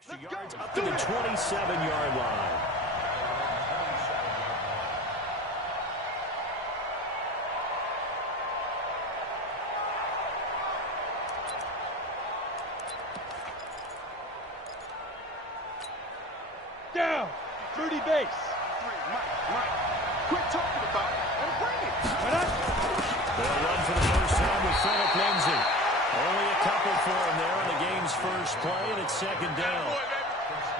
Extra yards up to the 27-yard line. Down, dirty base. Mike, quit talking about it and bring it. They'll run for the first time with Philip Lindsay. Only a couple for him there on the game's first play, and it's second down.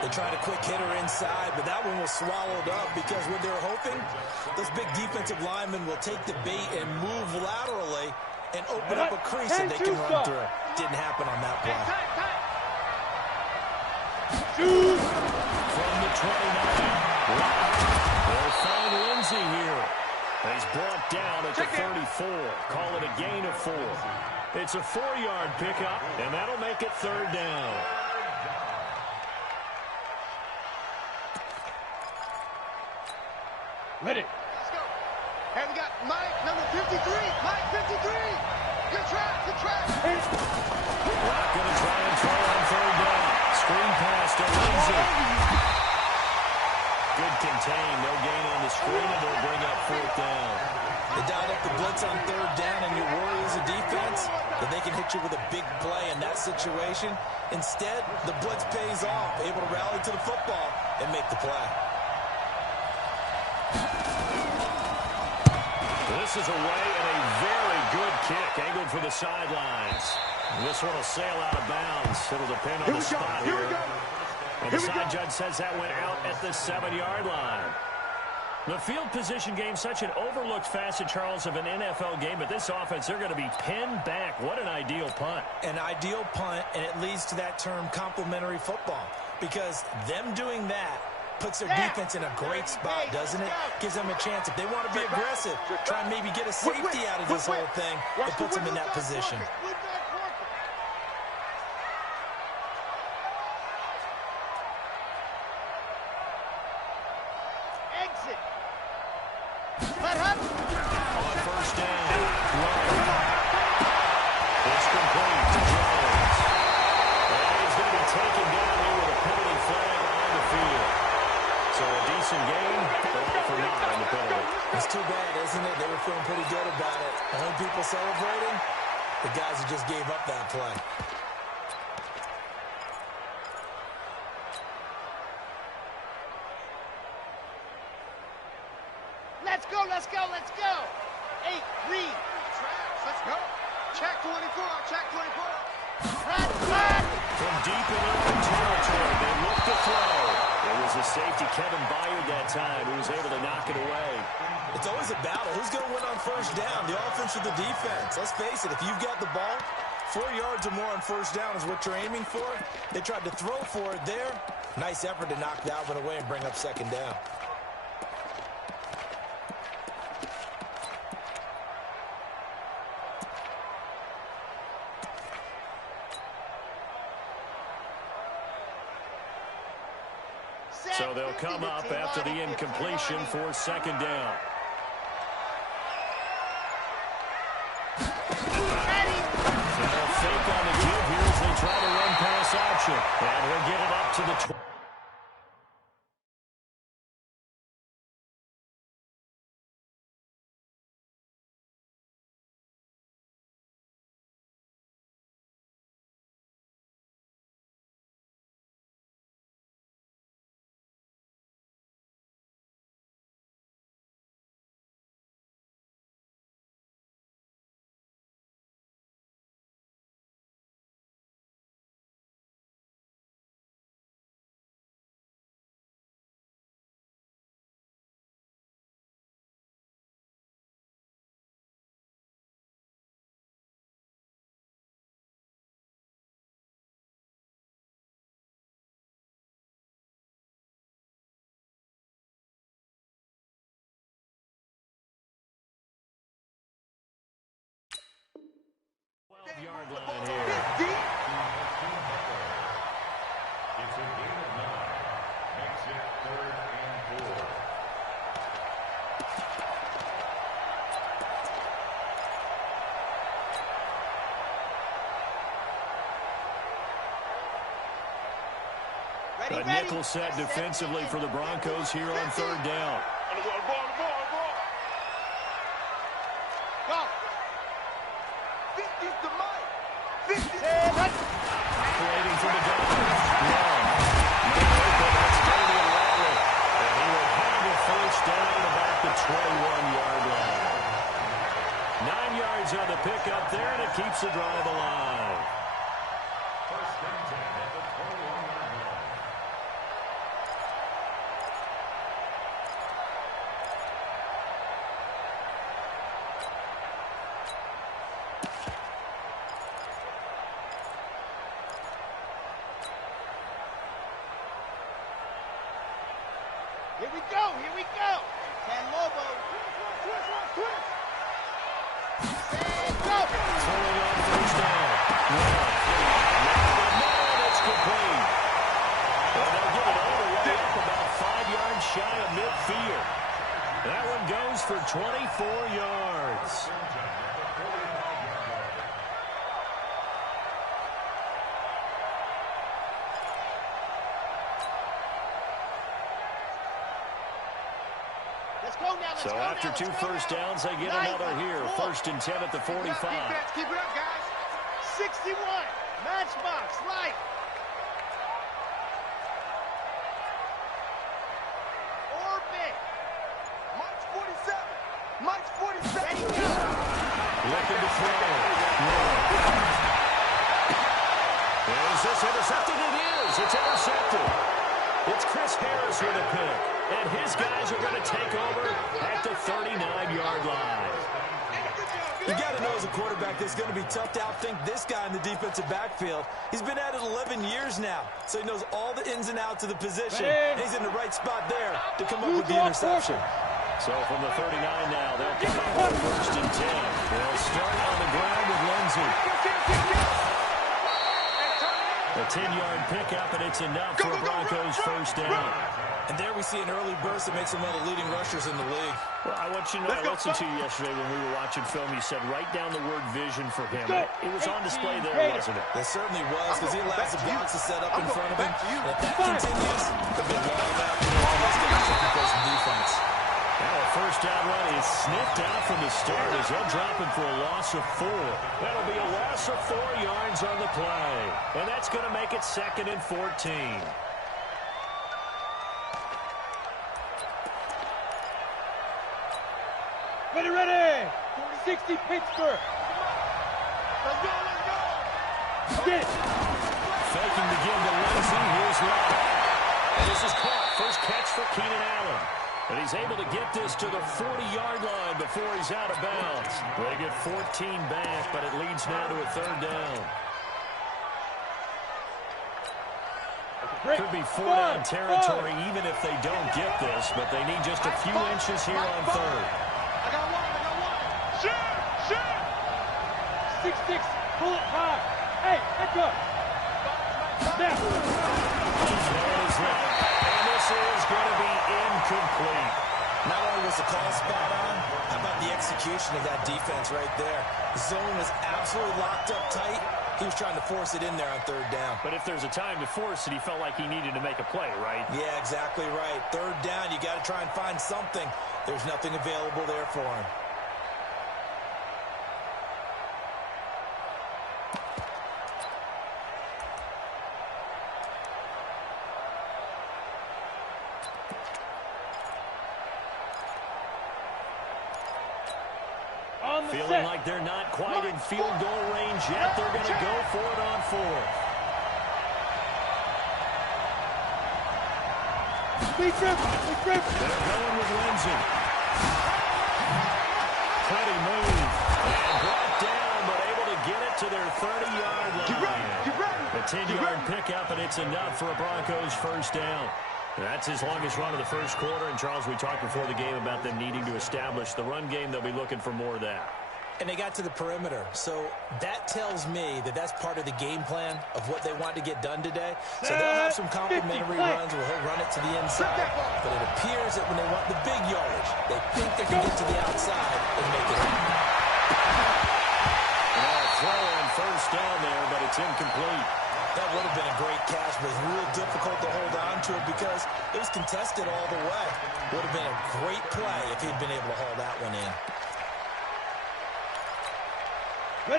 They tried a quick hitter inside, but that one was swallowed up because what they're hoping, those big defensive linemen will take the bait and move laterally and open up a crease that they can run through. Didn't happen on that play. From the 29. They'll find Lindsay here. He's brought down at the 34. Call it a gain of 4. It's a 4-yard pickup, and that'll make it third down. Let it. Let's go. Hey, we got Mike, number 53. Mike, 53. Good track, good track. Not going to try and throw on third down. Screen pass to Lindsay. Good contain. No gain on the screen, and they'll bring up fourth down. They dialed up the blitz on third down, and your worry as a defense that they can hit you with a big play in that situation. Instead, the blitz pays off, able to rally to the football and make the play. This is away and a very good kick, angled for the sidelines. This one will sail out of bounds. It'll depend on the spot here. And the side judge says that went out at the 7-yard line. The field position game, such an overlooked facet, Charles, of an NFL game, but this offense, they're going to be pinned back. What an ideal punt. An ideal punt, and it leads to that term complementary football, because them doing that puts their defense in a great spot, doesn't it? Gives them a chance. If they want to be aggressive, try and maybe get a safety out of this whole thing, it puts them in that position. Celebrating the guys who just gave up that play. Let's go, let's go, let's go. 8, read. Let's go. Check 24, check 24. From deep in open territory, they look to throw. There was a safety, Kevin Byard, that time, who was able to knock it away. It's always a battle. Who's going to win on first down, the offense or the defense? Let's face it, if you've got the ball, 4 yards or more on first down is what you're aiming for. They tried to throw for it there. Nice effort to knock that one away and bring up second down. So they'll come up after the incompletion for second down. Fake on the give here as they try to run pass option. And he'll get it up to the 20. Yard line here. It's a gain of 9. Makes it 3rd and 4. A nickel set defensively for the Broncos here on third down. Go. 50's the mic. 50's the mic. Operating for the Dolphins. That's dirty and rattling. And he will have a first down at about the 21-yard line. 9 yards on the pickup there, and it keeps the drive alive. First and 10 at the 21-yard line. Here we go. Here we go. 10 Lobo. Twist. And go. Throwing on first down. It's complete. And they'll give it all the way up about 5 yards shy of midfield. That one goes for 24 yards. So after 2 first downs, they get another here. First and 10 at the 45. Keep it up, guys. 61. Matchbox, right. Orbit. Mike's 47. Mike's 47. Ready, go. Looking to throw. Is this intercepted? It is. It's intercepted. It's Chris Harris with a pick. And his guys are going to take over at the 39-yard line. You got to know as a quarterback that it's going to be tough to outthink this guy in the defensive backfield. He's been at it 11 years now, so he knows all the ins and outs of the position. And he's in the right spot there to come up with the interception. So from the 39 now, they'll come up with first and 10. They'll start on the ground with Lindsey. A 10-yard pickup, and it's enough for a Broncos first down. And there we see an early burst that makes him one of the leading rushers in the league. Well, I want you to know, I listened to you yesterday when we were watching film. You said write down the word vision for him. It was on display there, wasn't it? It certainly was, because he allows the blocks to set up in front of him. And if that continues, it'll be long after all this game for the defense. Now a first down run is sniffed out from the start as they'll drop him for a loss of 4. That'll be a loss of 4 yards on the play. And that's going to make it 2nd and 14. Ready. 60 Pittsburgh. Let's go. Get. Faking the give to Lindsey. Here's Love. This is caught. First catch for Keenan Allen. And he's able to get this to the 40-yard line before he's out of bounds. They get 14 back, but it leads now to a 3rd down. Could be 4-down territory even if they don't get this, but they need just a few inches here on 3rd. I got one. Shoot. 6-6. Pull it high. Hey, let's go. Snap. There is that. And this is going to be incomplete. Not only was the call spot on, how about the execution of that defense right there? The zone was absolutely locked up tight. He was trying to force it in there on 3rd down. But if there's a time to force it, he felt like he needed to make a play, right? Yeah, exactly right. 3rd down, you got to try and find something. There's nothing available there for him. Feeling like they're not quite in field goal range yet. They're going to go for it on 4th. They're going with Lindsey. Pretty move. And brought down, but able to get it to their 30-yard line. A 10-yard pickup, and it's enough for a Broncos first down. That's his longest run of the first quarter. And, Charles, we talked before the game about them needing to establish the run game. They'll be looking for more of that. And they got to the perimeter. So that tells me that that's part of the game plan of what they want to get done today. So they'll have some complimentary runs where he'll run it to the inside. But it appears that when they want the big yardage, they think they can get to the outside and make it happen. Throw on first down there, but it's incomplete. That would have been a great catch, but it's real difficult to hold on to it because it was contested all the way. Would have been a great play if he'd been able to haul that one in.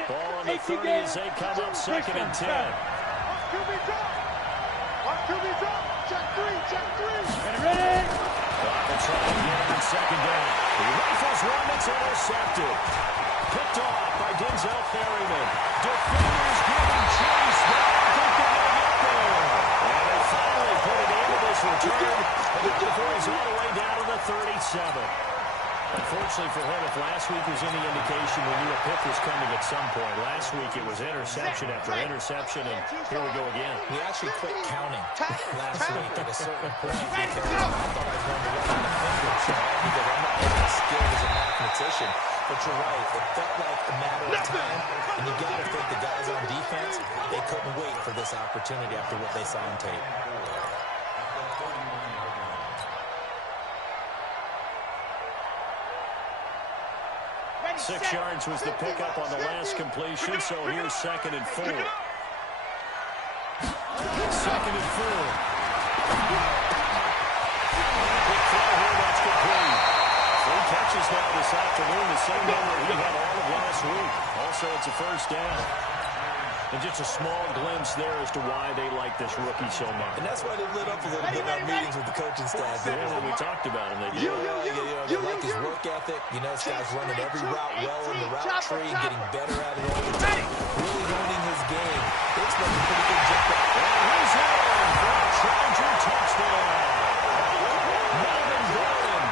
Ball on the 30 as they come up 2nd and 10. Check three. Ready? Clock will try again on 2nd down. He rifles one that's intercepted. Picked off by Denzel Perryman. Defenders giving chase. They don't think they're going to get there. And they finally put it into this return. Before he's all the way down to the 37. Unfortunately for him, if last week was any indication, we knew a pick was coming at some point. Last week it was interception after interception, and here we go again. We actually quit counting last week at a certain point because I thought I was going to run out of finger shot because I'm not as skilled as a mathematician. But you're right, it felt like a matter of time, and you got to think the guys on defense, they couldn't wait for this opportunity after what they saw on tape. 6 yards was the pickup on the last completion, so here's 2nd and 4. 2nd and 4. Big throw here, that's complete. 3 catches now this afternoon, the same number he had all of last week. Also, it's a 1st down. And just a small glimpse there as to why they like this rookie so much. And that's why they lit up a little bit in our meetings with the coaching staff. Yeah, when we talked about him, they did. They like his work ethic. You know, this guy's running every route well in the route tree and getting better at it all the time. Really honing his game. They expect a pretty good jump back. And he's in for a Charger touchdown. Melvin Gordon,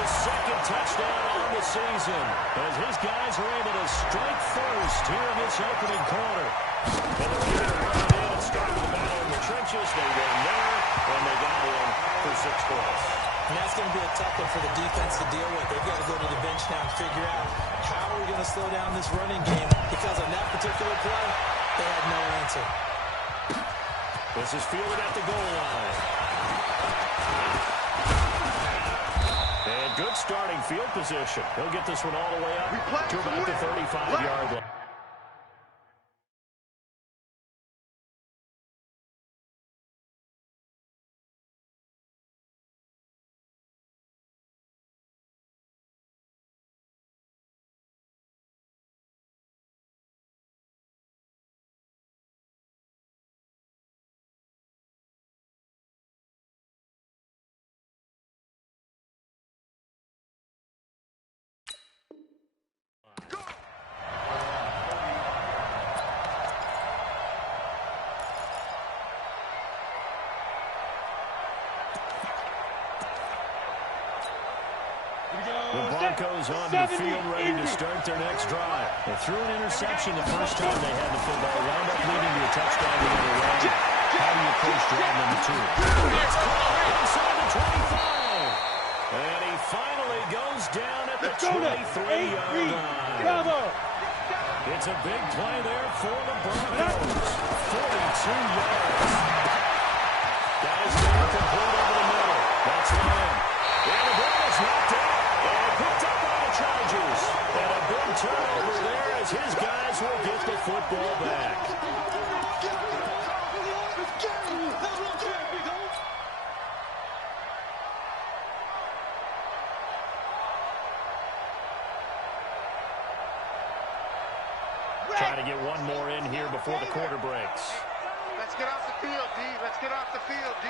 his 2nd touchdown on the season, as his guys are able to strike first here in this opening quarter. And they're able to run it in and start the battle in the trenches. They won there, and they got in for 6 points. And that's going to be a tough one for the defense to deal with. They've got to go to the bench now and figure out how are we going to slow down this running game, because on that particular play, they had no answer. This is fielded at the goal line. And good starting field position. He'll get this one all the way up to about the 35-yard line. The Broncos onto the field, ready to start their next drive. They threw an interception the first time they had the football, wound up leading to a touchdown the other way. How do you approach drive number 2? It's caught inside the 25. And he finally goes down at the 23-yard line. It's a big play there for the Broncos. 42 yards. Guys down complete over the middle. That's Lamb. And the ball is knocked out. And picked up by the Chargers. And a big turnover there as his guys will get the football back. Trying to get one more in here before the quarter breaks. Let's get off the field, D. Let's get off the field, D.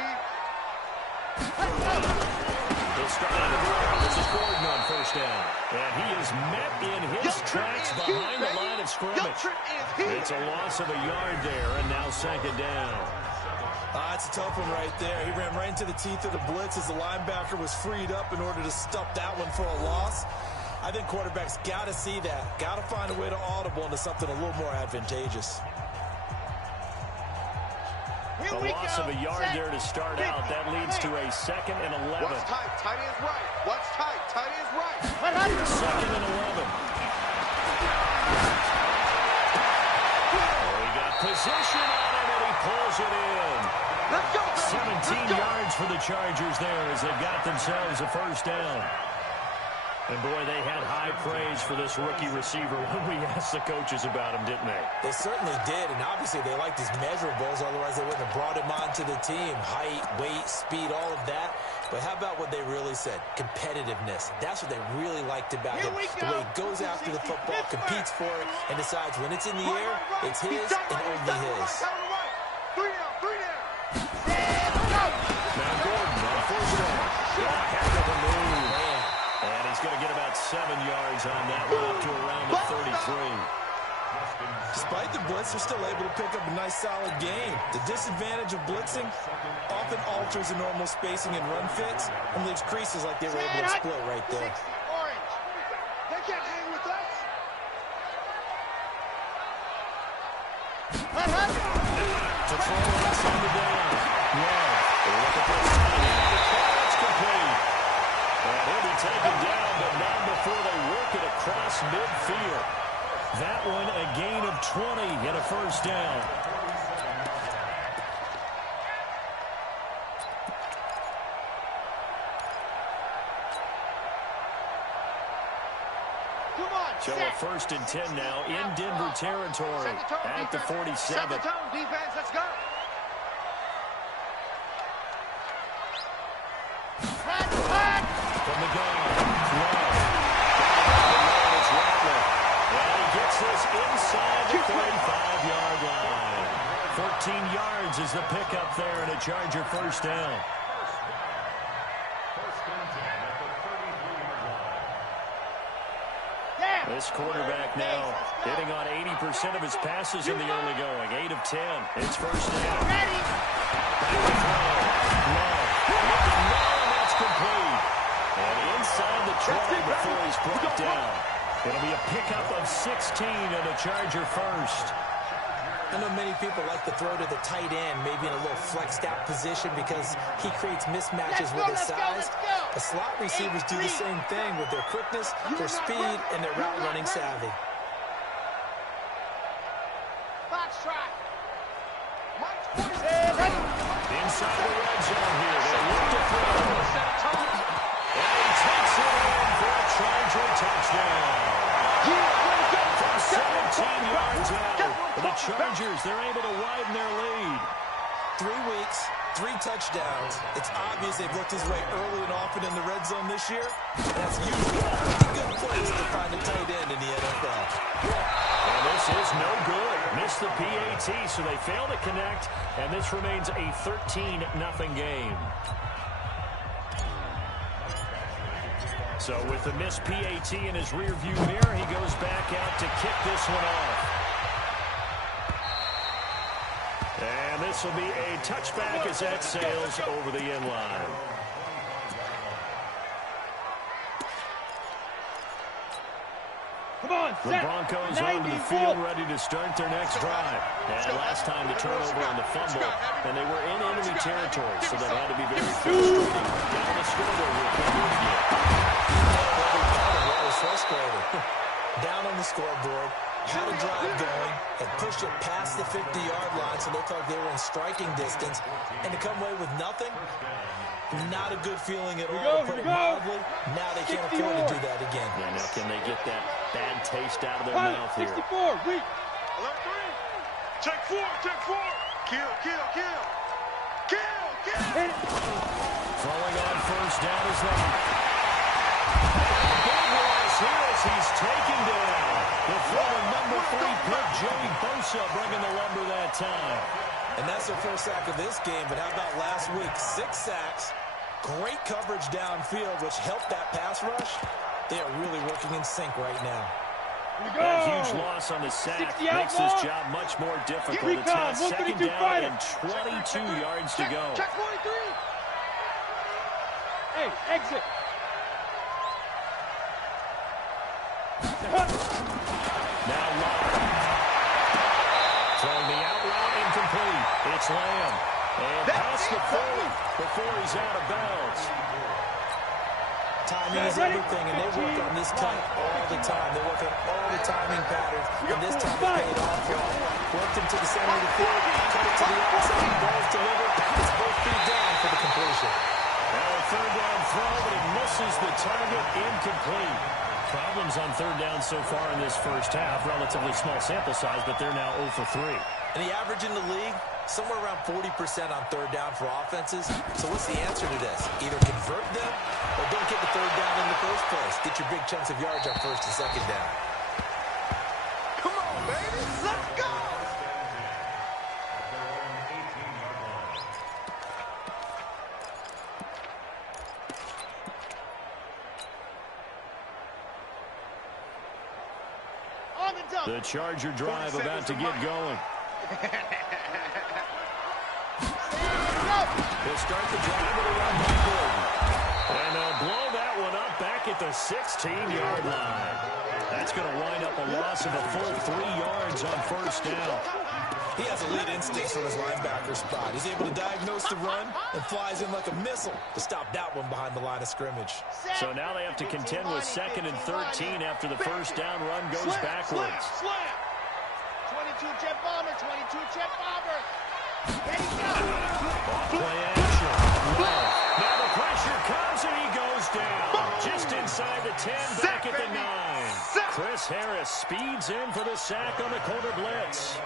They'll start on the ground. This is Gordon on 1st down. And he is met in his tracks behind the line of scrimmage. It's a loss of a yard there, and now 2nd down. That's a tough one right there. He ran right into the teeth of the blitz as the linebacker was freed up in order to stop that one for a loss. I think quarterbacks got to see that. Got to find a way to audible into something a little more advantageous. A loss of a yard there to start out. That leads to a 2nd and 11. What's tight? Tight is right. What's tight? Tight is right. 2nd and 11. Oh, he got position on it, and he pulls it in. Let's go, 17 yards for the Chargers there as they've got themselves a 1st down. And, boy, they had high praise for this rookie receiver when we asked the coaches about him, didn't they? They certainly did, and obviously they liked his measurables, otherwise they wouldn't have brought him onto the team. Height, weight, speed, all of that. But how about what they really said? Competitiveness. That's what they really liked about him. The way he goes after the football, competes for it, and decides when it's in the air, it's his and only his. Now Gordon on first down. Heck of a move. And he's going to get about 7 yards on that one, up to around the 33. Despite the blitz, they're still able to pick up a nice, solid gain. The disadvantage of blitzing often alters the normal spacing and run fits and leaves creases like they were able to exploit right there. Orange. They can't hang with us. To throw us on the down. Yeah. Look at this. It's complete. And he'll be taken down, but not before they work it across midfield. That one a gain of 20 and a first down. So a 1st and 10 now in Denver territory at the 47. Set the tone, defense, let's go. From the gun, it's Rattler. And he gets this inside the 35-yard line. 14 yards is the pickup there and a Charger first down. This quarterback now hitting on 80% of his passes in the early going. 8 of 10. It's first down. Back to throw. Looking low, and that's complete. And inside the 20 before he's brought down. It'll be a pickup of 16 and a Charger first. I know many people like to throw to the tight end, maybe in a little flexed out position because he creates mismatches with his size. The slot receivers do the same thing with their quickness, their speed, and their route running savvy. Box try. Inside the red zone here. They look to throw. And he takes it in for a Charger touchdown. From 17 yards out. The Chargers, they're able to widen their lead. 3 weeks, 3 touchdowns. It's obvious they've looked his way early and often in the red zone this year. That's usually a pretty good place to find a tight end in the NFL. And this is no good. Missed the PAT, so they fail to connect, and this remains a 13-0 game. So with the missed PAT in his rearview mirror, he goes back out to kick this one off. And this will be a touchback as that sails over the end line. Come on, The Broncos onto the field ready to start their next drive. And last time the turnover on the fumble, and they were in enemy territory, so that had to be very frustrating. Down the scoreboard real quick with you. That was frustrating. Down on the scoreboard, had a drive going, and pushed it past the 50-yard line, so they thought they were in striking distance. And to come away with nothing, not a good feeling at all. To put it mildly, now they can't afford to do that again. Yeah, now can they get that bad taste out of their mouth here? 64, weak. Check 4, check 4. Kill, kill, kill. Kill, kill. Throwing on first down is that. Big loss here as he's taken down. The former number 3 pick, Joey Bosa, bringing the lumber that time. And that's their first sack of this game, but how about last week? 6 sacks, great coverage downfield, which helped that pass rush. They are really working in sync right now. That huge loss on the sack makes this job much more difficult. It's now second down and 22 yards to go. Check 43. Hey, exit. Now Locke. Throwing the out route incomplete. It's Lamb. And past the 40 before he's out of bounds. Timing is everything, and they work on this cut all the time. They work on all the timing patterns, and this time they paid off well. Worked him to the center of the field, cut it to the outside, balls delivered. It's both feet down for the completion. Now a third down throw, but he misses the target, incomplete. Problems on third down so far in this first half. Relatively small sample size, but they're now 0 for 3. And the average in the league, somewhere around 40% on third down for offenses. So what's the answer to this? Either convert them or don't get the third down in the first place. Get your big chunks of yards on first and second down. Come on, baby. Let's go. On the dump. The Charger drive about to get going. They'll start the drive with a run by Gordon. And they'll blow that one up back at the 16-yard line. That's going to wind up a loss of a full 3 yards on first down. He has elite instincts from his linebacker spot. He's able to diagnose the run and flies in like a missile to stop that one behind the line of scrimmage. So now they have to contend with 2nd and 13 after the first down run goes backwards. Slam. 22 jet bomber, 22 jet bomber. Ready, go. Play action. Now the pressure comes and he goes down. Just inside the 10, back at the 9. Chris Harris speeds in for the sack on the quarter blitz.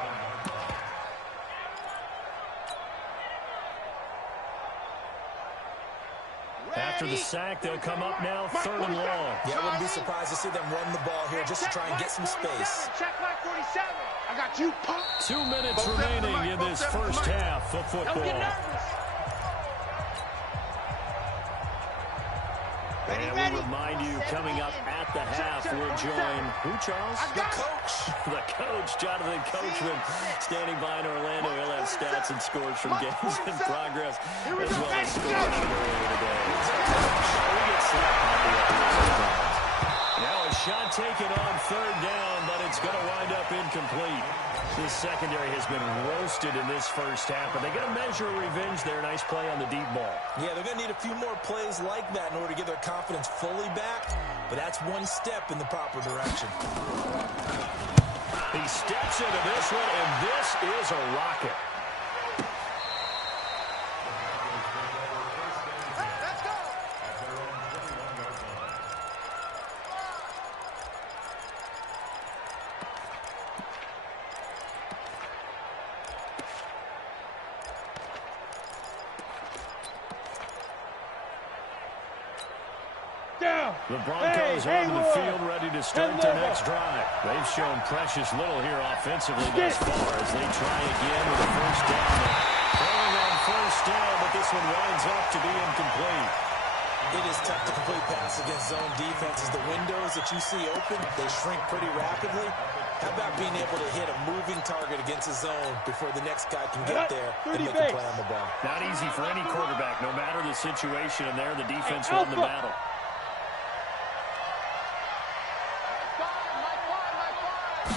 After the sack, they'll come up now 3rd and long. Yeah, I wouldn't be surprised to see them run the ball here just to try and get some space. Check mark 47. I got you, punk. 2 minutes remaining in this first half of football. Don't get nervous. And we'll remind you, coming up at the half, we'll join who, Charles? The coach. The coach, Jonathan Coachman, standing by in Orlando. He'll have stats and scores from games in progress, as well as scores from earlier today. We get slapped. Now a shot taken on 3rd down, but it's going to wind up incomplete. This secondary has been roasted in this first half, but they're going to measure revenge there. Nice play on the deep ball. Yeah, they're going to need a few more plays like that in order to get their confidence fully back, but that's one step in the proper direction. He steps into this one, and this is a rocket. Let's go. Down. The Broncos are onto the field ready to start their next drive. They've shown precious little here offensively thus far as they try again with a first down. Throwing on first down, but this one winds up to be incomplete. It is tough to complete pass against zone defenses. The windows that you see open, they shrink pretty rapidly. How about being able to hit a moving target against a zone before the next guy can get there and make a play on the ball? Not easy for any quarterback, no matter the situation, and there the defense won the battle.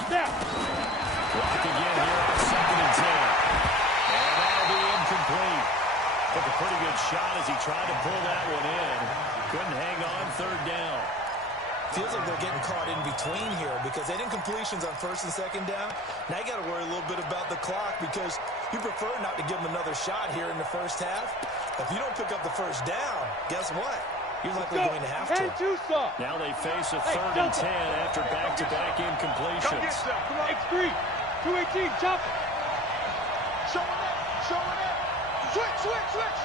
Now. Block again here on 2nd and 10. And that'll be incomplete. Took a pretty good shot as he tried to pull that one in. Couldn't hang on 3rd down. Feels like they're getting caught in between here because they didn't completions on 1st and 2nd down. Now you got to worry a little bit about the clock because you prefer not to give them another shot here in the first half. If you don't pick up the first down, guess what? You're likely going to have to. Now they face a 3rd and 10 after back-to-back incompletions. Come on, X3. 218, chop it. Show it up. Show it up. Switch, switch, switch.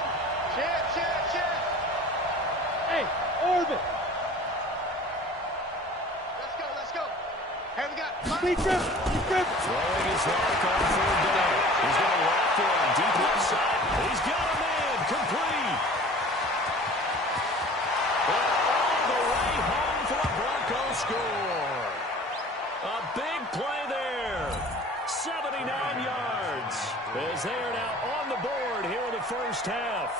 Check. Hey, orbit. Let's go. Here we go. Speed grip. Throwing his lock on 3rd down. He's going to lock one deep left side. He's got a man. Complete. All the way home for a Broncos score. A big play there. 79 yards. As they are now on the board here in the first half.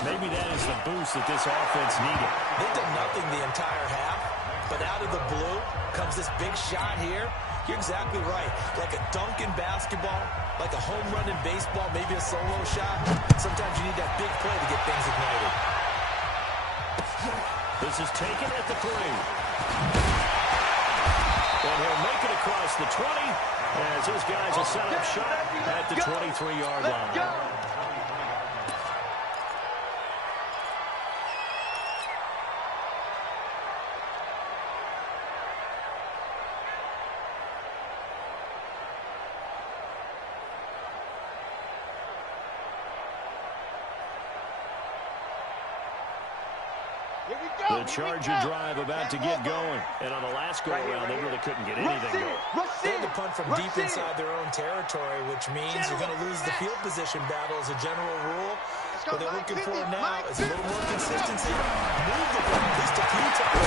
Maybe that is the boost that this offense needed. They've done nothing the entire half, but out of the blue comes this big shot here. You're exactly right. Like a dunk in basketball, like a home run in baseball, maybe a solo shot. Sometimes you need that big play to get things ignited. This is taken at the 3. And he'll make it across the 20 as his guys will set up shot at the 23-yard line. The Charger drive about to get going. And on the last go-around, they really couldn't get anything going. They had to punt from deep inside their own territory, which means you're going to lose the field position battle as a general rule. What they're looking for now is a little more consistency. Move the ball at least a few times.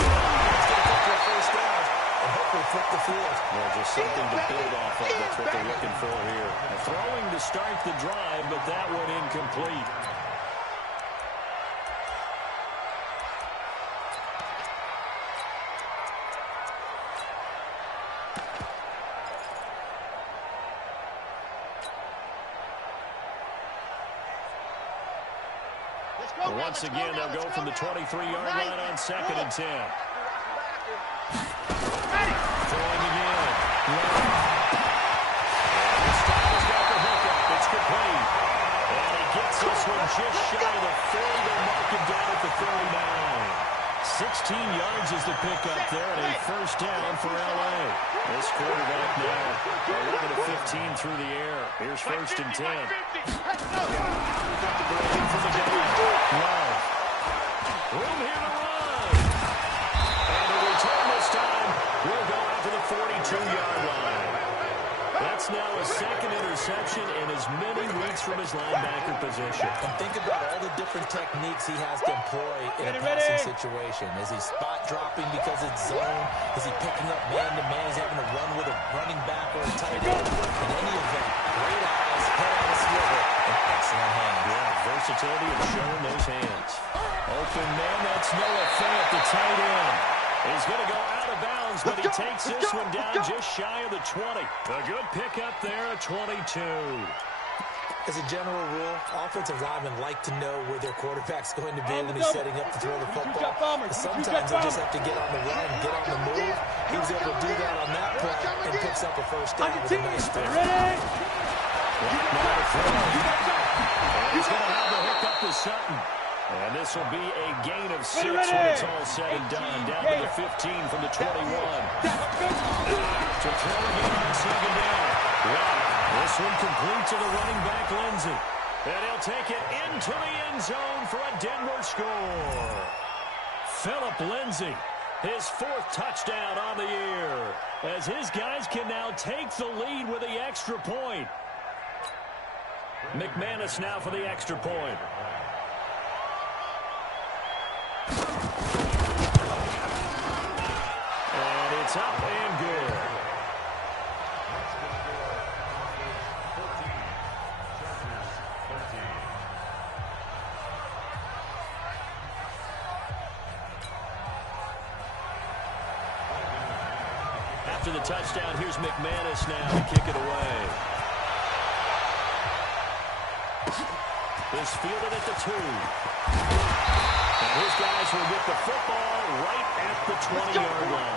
Get a couple of first downs and hopefully flip the field. Well, just something to build off of. That's what they're looking for here. Throwing to start the drive, but that one incomplete. Once again, they'll go from the 23-yard line on 2nd and 10. Throwing again. And Styles got the hookup. It's complete. And he gets this one just shy of the 40. They'll mark him down at the 39. 16 yards is the pickup there, and a first down for L.A. This quarterback now 11 of 15 through the air. Here's 1st and 10. Looking for the game. Love. Room here to run. And the return this time will go out to the 42-yard line. That's now a 2nd interception in as many weeks from his linebacker position. And think about all the different techniques he has to employ in a passing situation. Is he spot dropping because it's zone? Is he picking up man-to-man? He's having to run with a running back or a tight end. In any event, great eyes, head on a swivel, and excellent hands. Yeah, versatility and showing those hands. Open man, that's Noah Fant, the tight end. He's going to go out of bounds, but he takes this one down just shy of the 20. A good pickup there at 22. As a general rule, offensive linemen like to know where their quarterback's going to be when he's setting up to throw the football. But sometimes they just have to get on the run, get on the move. He was able to do that on that play and picks up a first down with a nice throw. He's going to have the hook up to Sutton. And this will be a gain of 6 when it's all said and done. Down to the 15 from the 21. To throw again on 2nd down. This one complete to the running back, Lindsey. And he'll take it into the end zone for a Denver score. Phillip Lindsey, his 4th touchdown on the year, as his guys can now take the lead with the extra point. McManus now for the extra point. And it's up and good. After the touchdown, here's McManus now to kick it away. Is fielded at the 2. And his guys will get the football right at the 20-yard line.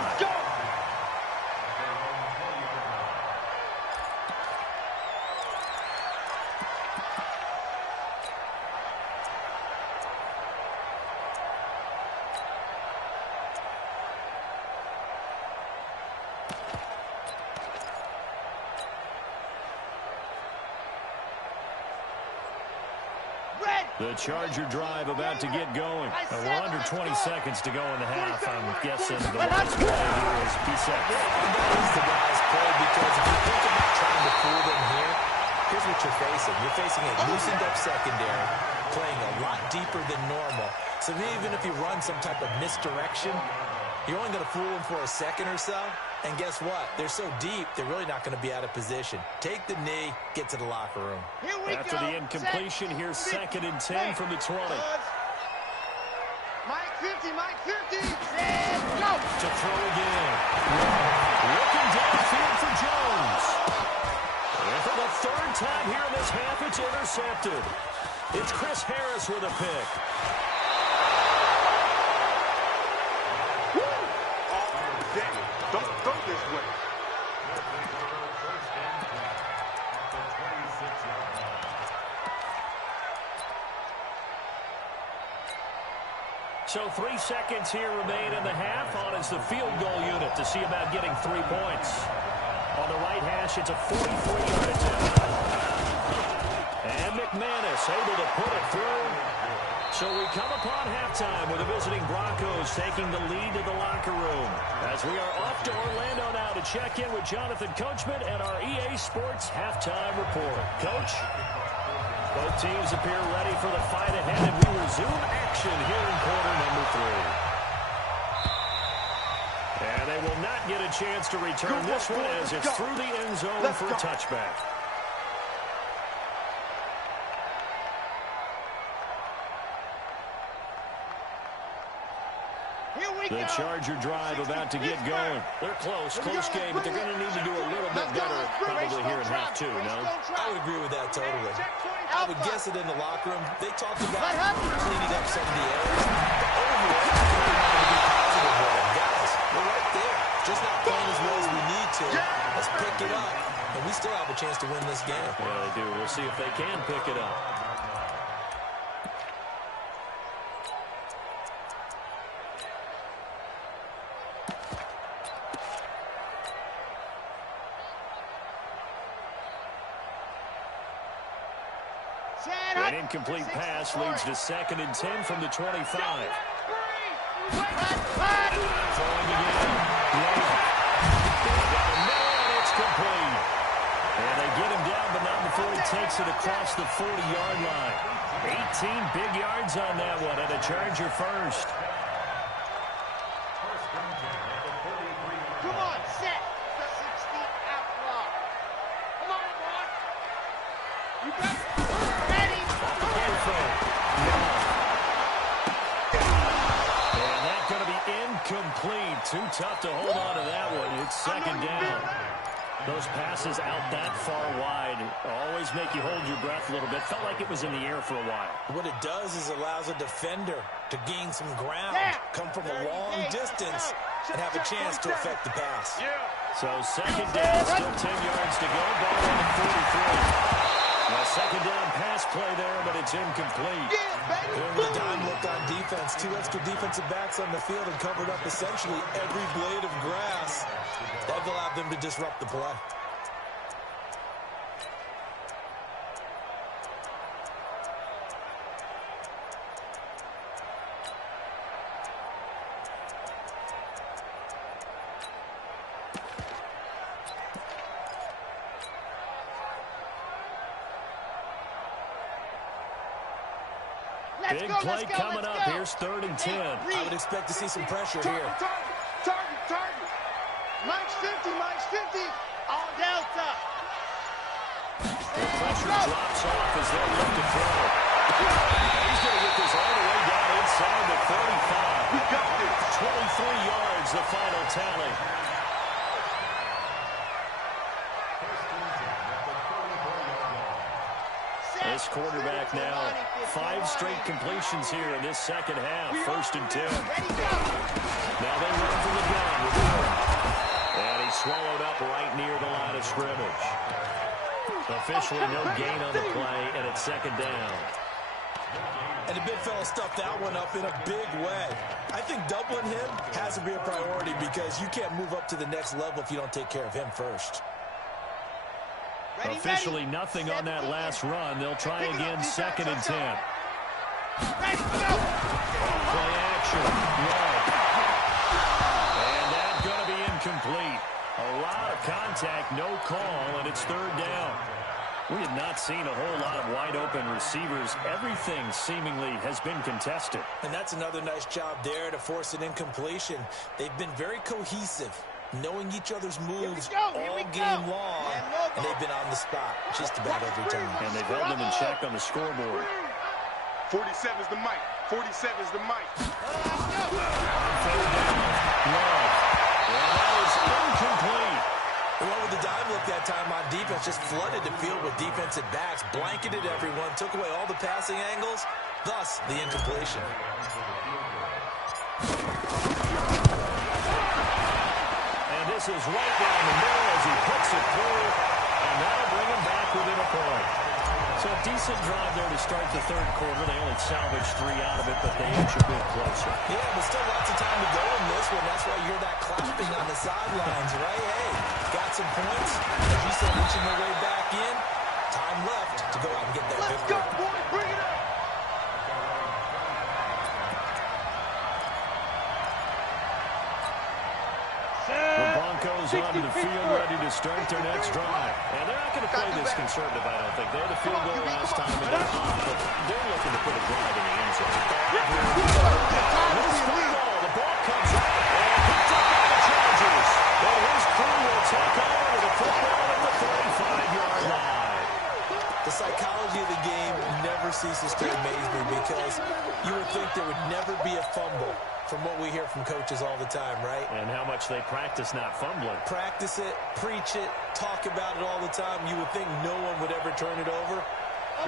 The Charger drive about to get going. We're under 20 seconds to go in the half. I'm guessing the last play here is P7. That is the guy's play, because if you think about trying to fool them here, here's what you're facing. You're facing a loosened up secondary, playing a lot deeper than normal. So even if you run some type of misdirection, you're only going to fool them for a second or so. And guess what? They're so deep, they're really not going to be out of position. Take the knee, get to the locker room. After the incompletion, here's 2nd and 10 from the 20. Mike 50, Mike 50. And go. To throw again. Looking downfield for Jones. And for the 3rd time here in this half, it's intercepted. It's Chris Harris with a pick. Don't go this way. So 3 seconds here remain in the half. On is the field goal unit to see about getting 3 points. On the right hash, it's a 43-yard attempt. And McManus able to put it through. So we come upon halftime with the visiting Broncos taking the lead to the locker room. As we are off to Orlando now to check in with Jonathan Coachman and our EA Sports halftime report. Coach, both teams appear ready for the fight ahead, and we resume action here in quarter number 3. And they will not get a chance to return this one as it's through the end zone for a touchback. The Charger drive about to get going. They're close game, but they're going to need to do a little bit better probably here in half two, no? I would agree with that totally. I would guess it in the locker room. They talked about cleaning up some of the areas. Overall, to be positive with them. Guys, we're right there. Just not playing as well as we need to. Let's pick it up. And we still have a chance to win this game. Yeah, they do. We'll see if they can pick it up. An incomplete pass leads to 2nd and 10 from the 25. Throwing again. It's complete. And they get him down, but not before he takes it across the 40-yard line. 18 big yards on that one, and a Charger first. Come on, set. 60 out block. Come on, boy. You got it. Ready. And that's going to be incomplete. Too tough to hold on to that one. It's 2nd down. Those passes out that far wide always make you hold your breath a little bit. Felt like it was in the air for a while. What it does is allows a defender to gain some ground, come from a long distance, and have a chance to affect the pass. So 2nd down, still 10 yards to go. Ball on the 43. Now 2nd down pass play there, but it's incomplete. Doing the dime look on defense. 2 extra defensive backs on the field and covered up essentially every blade of grass. That allowed them to disrupt the play. Big play coming up. Here's 3rd and 10. I would expect to see some pressure here. Target. Mike's 50. On Delta. The pressure drops off as they look to throw. He's going to get this all the way down inside the 35. We got this. 23 yards, the final tally. This quarterback now, 5 straight completions here in this second half. 1st and 10. Now they run from the gun with Moore. And he's swallowed up right near the line of scrimmage. Officially no gain on the play, and it's 2nd down. And the big fella stuffed that one up in a big way. I think doubling him has to be a priority because you can't move up to the next level if you don't take care of him first. Officially nothing on that last run. They'll try again 2nd and 10. Play action. And that's going to be incomplete. A lot of contact, no call, and it's 3rd down. We have not seen a whole lot of wide-open receivers. Everything seemingly has been contested. And that's another nice job there to force an incompletion. They've been very cohesive, knowing each other's moves all game long, and they've been on the spot just about every time. And they've held them in check on the scoreboard. 47 is the mic. 47 is the mic. And that is incomplete. The one with the dime look that time on defense just flooded the field with defensive backs, blanketed everyone, took away all the passing angles, thus the incompletion. And this is right down the middle as he puts it through, and that'll bring him back within a point. So a decent drive there to start the 3rd quarter. They only salvaged 3 out of it, but they inch a bit closer. Yeah, but still lots of time to go in this one. That's why you hear that clapping on the sidelines, right? Hey, got some points. As you said, inching their way back in. Time left to go out and get that victory. Let's go, boy. Bring it up. goes onto the field ready to start their next drive. And they're not going to play this conservative, I don't think. They had a field goal last time, and they're looking to put a drive in the end zone. The ball comes out and picked up by the Chargers. But his crew will take over with the football at the 35-yard line. The psychology of the game never ceases to amaze me because you would think there would never be a fumble from what we hear from coaches all the time, right? And how much they practice not fumbling. Practice it, preach it, talk about it all the time. You would think no one would ever turn it over.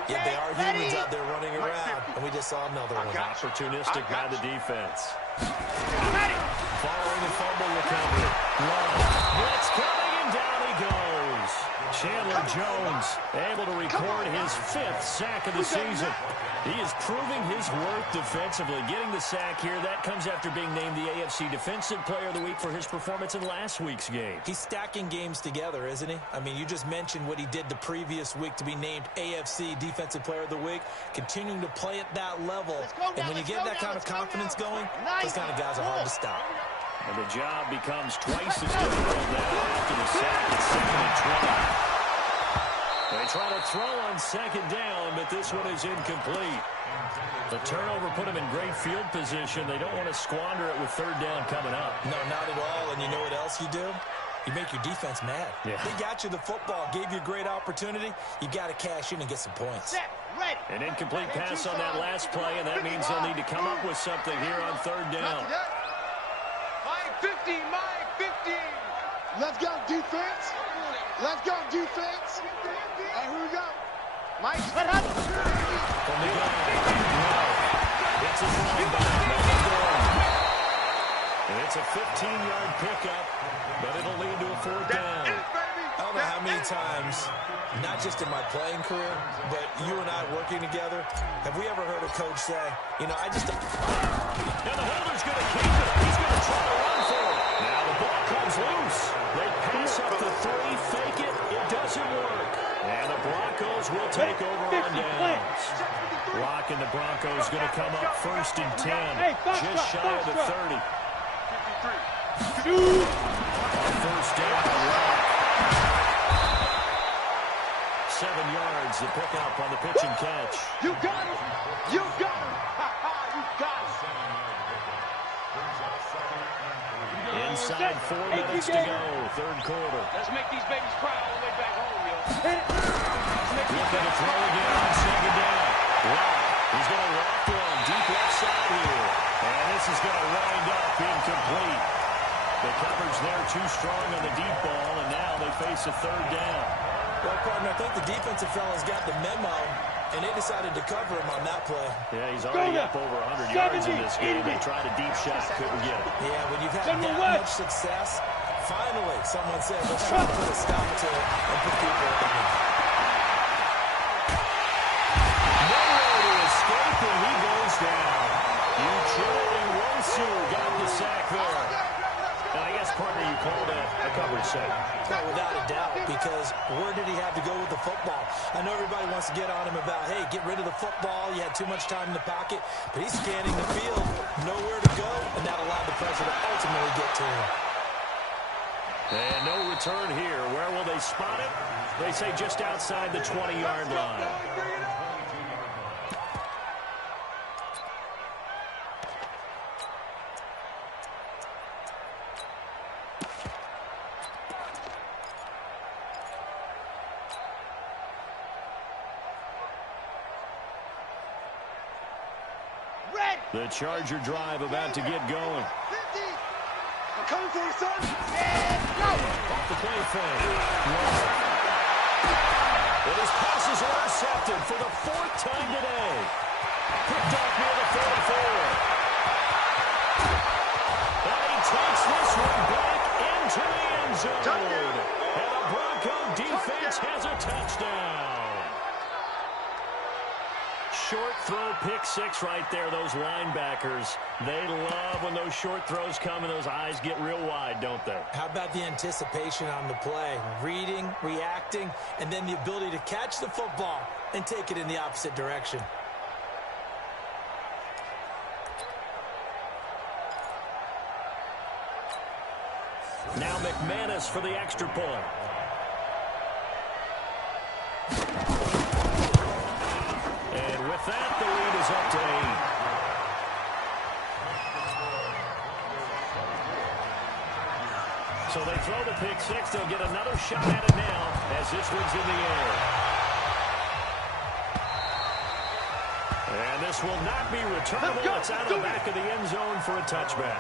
Okay, Yet they are humans out there running around, and we just saw another one. Opportunistic by the defense. Following the fumble recovery. Blitz coming, and down he goes. Chandler Jones able to record his 5th sack of the season. He is proving his worth defensively. Getting the sack here, that comes after being named the AFC Defensive Player of the Week for his performance in last week's game. He's stacking games together, isn't he? I mean, you just mentioned what he did the previous week to be named AFC Defensive Player of the Week, continuing to play at that level. And when you get that kind of confidence going, those kind of guys are hard to stop. And the job becomes twice as difficult now after the sack at 2nd and 20. They try to throw on 2nd down, but this one is incomplete. The turnover put them in great field position. They don't want to squander it with 3rd down coming up. No, not at all. And you know what else you do? You make your defense mad. Yeah. They got you the football, gave you a great opportunity. You got to cash in and get some points. An incomplete pass on that last play, and that means they'll need to come up with something here on 3rd down. My 50, my 50. Let's go, defense. Let's go, defense. Hey, here we go. Mike, what happened? From the gun. It's his line back. And it's a 15-yard pickup, but it'll lead to a 4th down. I don't know how many times, not just in my playing career, but you and I working together, have we ever heard a coach say, you know, I just don't... And the holder's going to keep it. He's going to try to run for it. Now the ball comes loose. They pass up the 3, fake it. It doesn't work. And the Broncos will take over on downs. Rock and the Broncos going to come up 1st and 10. Just shy of the 30. 1st down. Rock. 7 yards, the pickup on the pitch and catch. You got it. You got it. You got it. Inside 4 minutes to go, 3rd quarter. Let's make these babies cry all the way back home, yo. Looking to throw again on 2nd down. Rock. He's going to rock one deep left side here. And this is going to wind up incomplete. The coverage there too strong on the deep ball, and now they face a 3rd down. Well, partner, I think the defensive fellas got the memo, and they decided to cover him on that play. Yeah, he's already up over 100 yards in this game. They tried a deep shot, couldn't get it. Yeah, when you've had that much success, finally someone said, let's try to put a stop to it and put people on it. Nowhere to escape, and he goes down. Utility Wosu got the sack there. And I guess, partner, you called a coverage sack. No, without a doubt, because where did he have to go with the football? I know everybody wants to get on him about, hey, get rid of the football. You had too much time in the pocket. But he's scanning the field, nowhere to go, and that allowed the pressure to ultimately get to him. And no return here. Where will they spot it? They say just outside the 20-yard line. The Charger drive about to get going. 50. I'm coming for you, son. And go. Off the play fake. But his passes are intercepted for the 4th time today. Picked off near the 44. And he takes this one back into the end zone. And the Bronco defense has a touchdown. Short throw, pick 6 right there. Those linebackers, they love when those short throws come and those eyes get real wide, don't they? How about the anticipation on the play? Reading, reacting, and then the ability to catch the football and take it in the opposite direction. Now McManus for the extra point. And with that, the lead is up to 8. So they throw the pick six. They'll get another shot at it now as this one's in the air. And this will not be returnable. It's out of the back of the end zone for a touchback.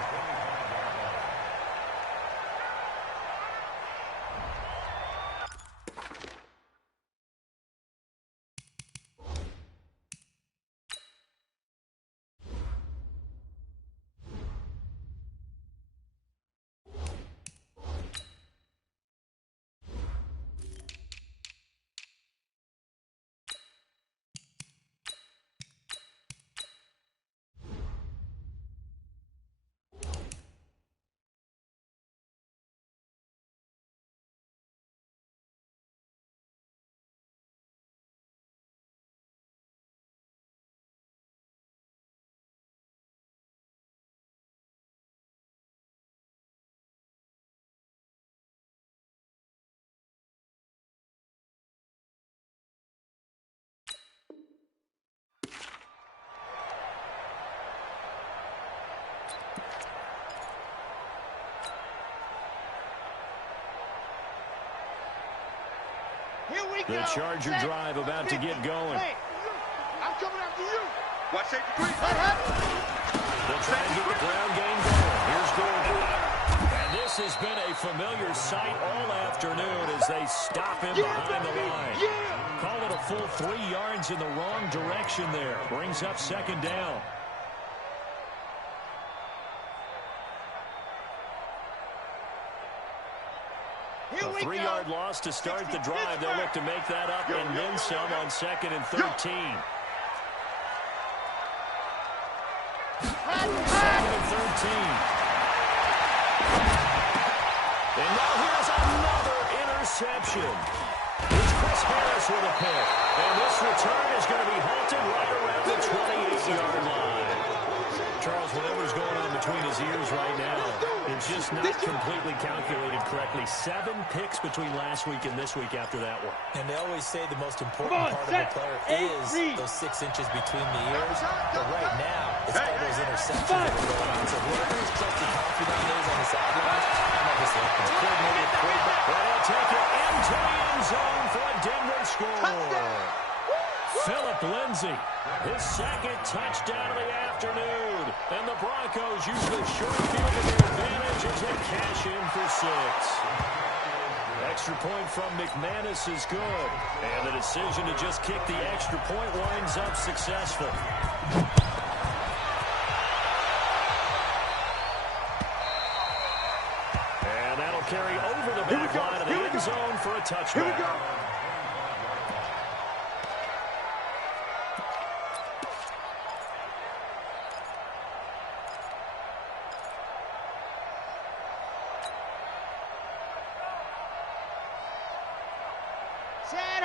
The Charger drive about to get going. Hey, I'm coming after you. Watch safety three. They'll try and get the ground game going. Here's Gordon. And this has been a familiar sight all afternoon as they stop him behind the line. Call it a full 3 yards in the wrong direction there. Brings up second down. A 3-yard loss to start the drive. They'll look to make that up and then some on 2nd and 13. 2nd and 13. And now here's another interception. It's Chris Harris with a pick. And this return is going to be halted right around the 28-yard line. Charles, whatever's going on between his ears right now, it's just not completely calculated correctly. 7 picks between last week and this week after that one. And they always say the most important part of the player is those 6 inches between the ears. But right now, it's all those interceptions that are going on. So whoever's Chelsea confident is on the sidelines, I'm not just like it's coordinated quarterback. They'll take it into the end zone for a Denver score. Philip Lindsay, his 2nd touchdown of the afternoon. And the Broncos use the short field to their advantage as they cash in for 6. Extra point from McManus is good. And the decision to just kick the extra point winds up successful. And that'll carry over the back line of the end zone for a touchdown. Here we go.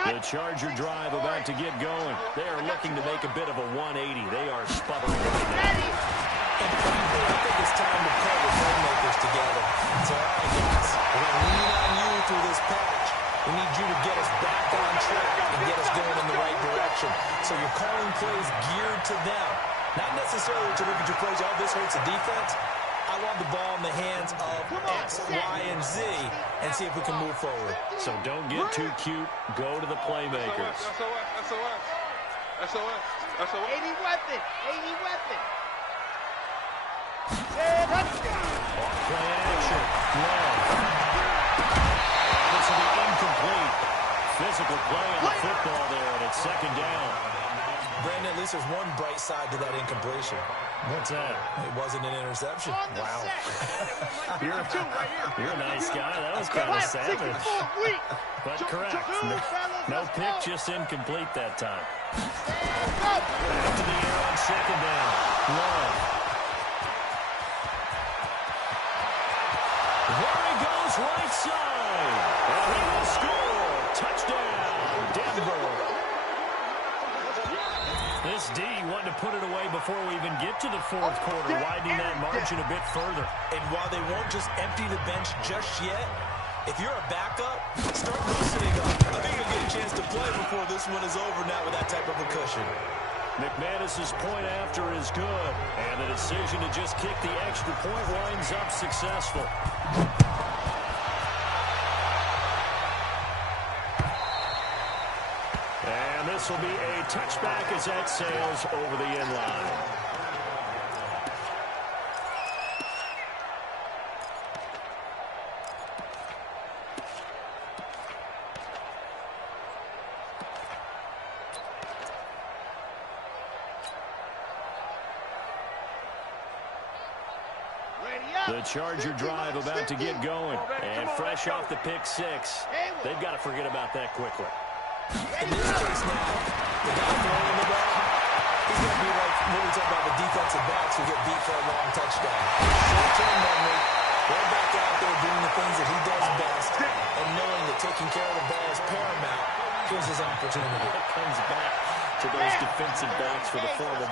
The Charger drive about to get going. They are looking to make a bit of a 180. They are sputtering right now. And frankly, I think it's time to pull the playmakers together. So, all right, guys, we're going to lean on you through this patch. We need you to get us back on track and get us going in the right direction. So you're calling plays geared to them. Not necessarily to look at your plays, oh, this hurts the defense. I want the ball in the hands of X, Y, and Z and see if we can move forward. So don't get too cute. Go to the playmakers. SOS. 80 weapon. 80 weapon. Play action. Love. This will be incomplete. Physical play on the football there, and it's 2nd down. Brandon, at least there's one bright side to that incompletion. What's that? It wasn't an interception. Wow. You're a nice guy. That was kind of savage. But correct. No pick, just incomplete that time. Back to the air on 2nd down. Love. There he goes, right side. And he will score. Touchdown, Denver. This This D wanting to put it away before we even get to the fourth quarter, widening that margin a bit further. And while they won't just empty the bench just yet, if you're a backup, start loosening up. I think you'll get a chance to play before this one is over now with that type of a cushion. McManus's point after is good, and the decision to just kick the extra point winds up successful. And this will be a touchback as that sails over the end line. The Charger drive about to get going. And fresh off the pick six, they've got to forget about that quickly. In this case now, the guy throwing the ball, he's going to be like when we talk about the defensive backs who get beat for a long touchdown. Short-term memory, right back out there doing the things that he does best, and knowing that taking care of the ball is paramount, here's his opportunity. It comes back to those defensive backs for the former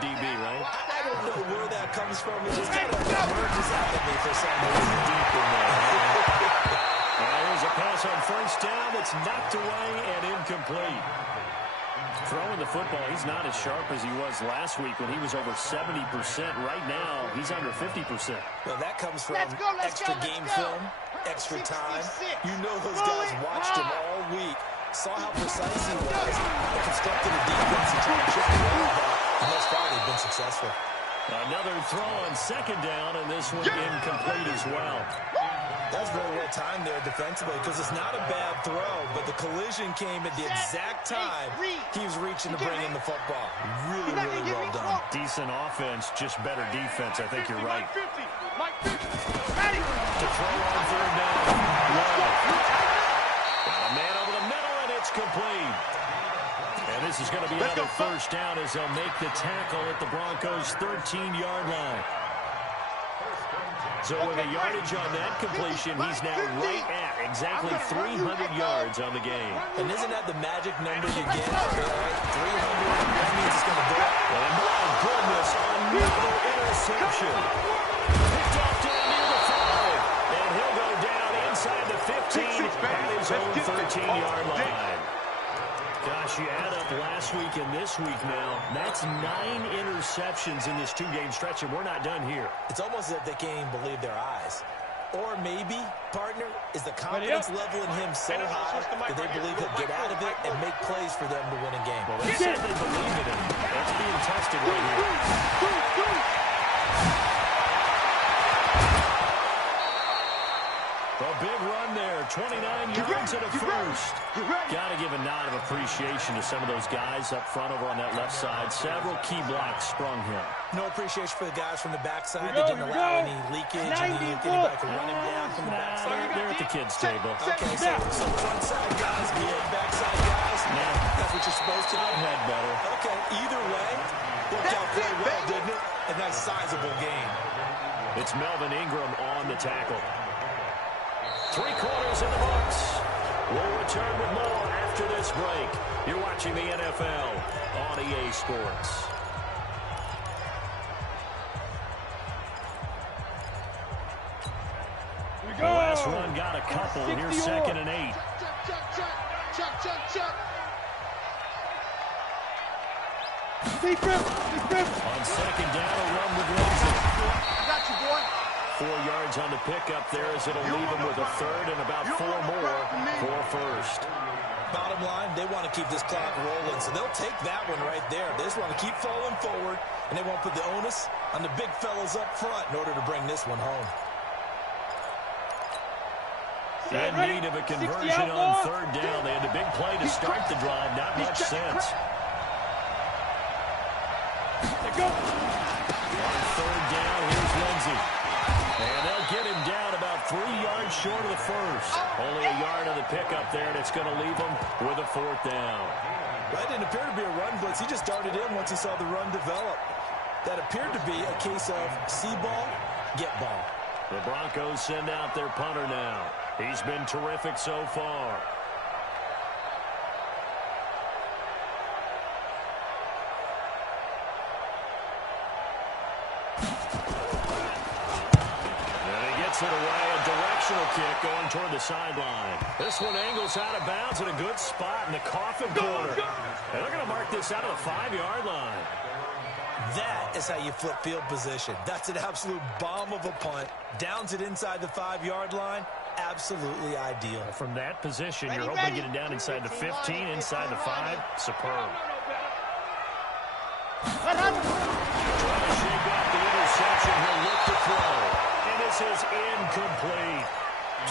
DB, right? I don't know where that comes from. It just kind of emerges out of me for some reason. Deep in there. There's a pass on first down that's knocked away and incomplete. Throwing the football, he's not as sharp as he was last week when he was over 70%. Right now, he's under 50%. Well, that comes from extra game film, extra time. You know those guys watched him all week, saw how precise he was, and constructed a defense to try to chip away at that. And thus far, they've been successful. Another throw on second down, and this one incomplete as well. That was very well timed there defensively because it's not a bad throw, but the collision came at the exact time he was reaching to bring in the football. Really, really well done. Decent offense, just better defense. I think you're right. Ready. To throw on third down. Got a man over the middle, and it's complete. And this is going to be another first down as they'll make the tackle at the Broncos' 13-yard line. So with a yardage on that completion, he's now right at exactly 300 yards on the game. And isn't that the magic number you get? 300, that means it's going to go. And my goodness, another interception. Picked off down near the 5. And he'll go down inside the 15 at his own 13-yard line. Gosh, you add up last week and this week now, that's 9 interceptions in this two-game stretch, and we're not done here. It's almost as if they can't even believe their eyes. Or maybe, partner, is the confidence level in him so high that they believe he'll get out of it and make plays for them to win a game. Well, they said they believe in him. That's being tested right here. A big run there, 29 yards and a first. Got to give a nod of appreciation to some of those guys up front over on that left side. Several key blocks sprung him. No appreciation for the guys from the backside. They didn't allow any leakage. And anybody could run him down from the backside. They're at the kids' table. Okay, so the front side guys, the backside guys, that's what you're supposed to do. Had better. Okay, either way, worked out quite well, didn't it? A nice sizable game. It's Melvin Ingram on the tackle. 3 quarters in the books. We'll return with more after this break. You're watching the NFL on EA Sports. The last run got a couple, and here's 2nd and 8. On second down, a run with Lindsay. Got you, boy. 4 yards on the pickup there as it'll leave him with a third and about 4 more for first. Bottom line, they want to keep this clock rolling, so they'll take that one right there. They just want to keep falling forward, and they won't put the onus on the big fellas up front in order to bring this one home. In need of a conversion on third down. They had a big play to start the drive. Not much sense. On third down, here's Lindsay. And they'll get him down about 3 yards short of the first. Only a yard on the pickup there, and it's going to leave him with a 4th down. That didn't appear to be a run blitz. He just darted in once he saw the run develop. That appeared to be a case of see ball, get ball. The Broncos send out their punter now. He's been terrific so far. puts it away. A directional kick going toward the sideline. This one angles out of bounds in a good spot in the coffin corner. And they're going to mark this out of the 5-yard line. That is how you flip field position. That's an absolute bomb of a punt. Downs it inside the 5-yard line. Absolutely ideal. From that position, you're hoping to get it down inside the 15, inside the 5. Superb. Trying to shake off the interception. He'll look to throw. And this is incomplete.